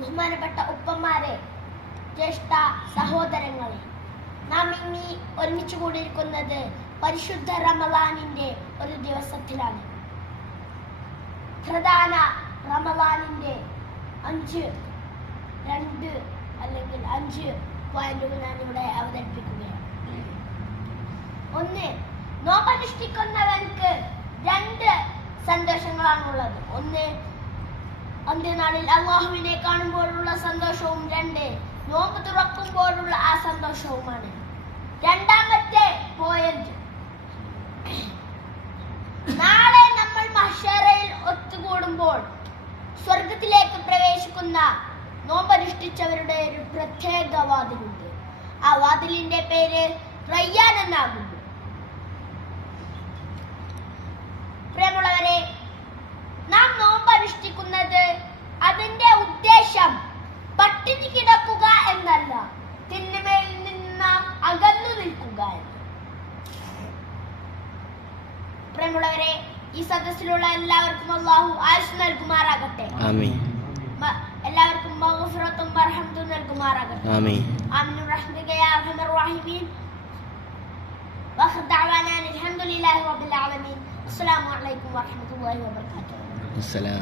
ബഹുമാനപ്പെട്ട ഉപ്പന്മാരെ ജ്യേഷ്ഠ സഹോദരങ്ങളെ നാം ഇനി ഒരുമിച്ച് കൂടിയിരിക്കുന്നത് പരിശുദ്ധ റമലാനിന്റെ ഒരു ദിവസത്തിലാണ്. പ്രധാന റമലാനിന്റെ അഞ്ച് രണ്ട് അല്ലെങ്കിൽ അഞ്ച് പോയിന്റുകൾ ഞാൻ ഇവിടെ അവതരിപ്പിക്കുകയാണ്. ഒന്ന് നോമ്പനുഷ്ഠിക്കുന്നവർക്ക് രണ്ട് സന്തോഷങ്ങളാണുള്ളത്. ഒന്ന് അന്ത്യനാളിൽ അള്ളാഹുവിനെ കാണുമ്പോഴുള്ള സന്തോഷവും രണ്ട് നോമ്പ് തുറക്കുമ്പോഴുള്ള ആ സന്തോഷവുമാണ്. രണ്ടാമത്തെ പോയിന്റ് നാളെ നമ്മൾ മഷറയിൽ ഒത്തുകൂടുമ്പോൾ സ്വർഗത്തിലേക്ക് പ്രവേശിക്കുന്ന നോമ്പനുഷ്ഠിച്ചവരുടെ ഒരു പ്രത്യേക വാതിലുണ്ട്. ആ വാതിലിന്റെ പേര് റയ്യാൻ എന്നാകുന്നു പ്രിയമുള്ളവരെ നാം നോമ്പ് അനുഷ്ഠിക്കുന്നത് അതിന്റെ ഉദ്ദേശം പട്ടിണി കിടക്കുക എന്നല്ല തിന്മയിൽ നിന്ന് നാം അകന്നു നിൽക്കുക എന്ന് പ്രിയമുള്ളവരെ ഈ സദസ്സിലുള്ള എല്ലാവർക്കും അള്ളാഹു ആയുസ് നൽകുമാറാകട്ടെ ആമീൻ മ- എല്ലാവർക്കും മഗ്ഫിറത്തും മർഹമത്തും നൽകുമാറാകട്ടെ ആമീൻ آمين برحمتك يا أرحم الراحمين وآخر دعوانا أن الحمد لله رب العالمين السلام عليكم ورحمة الله وبركاته അസ്സലാം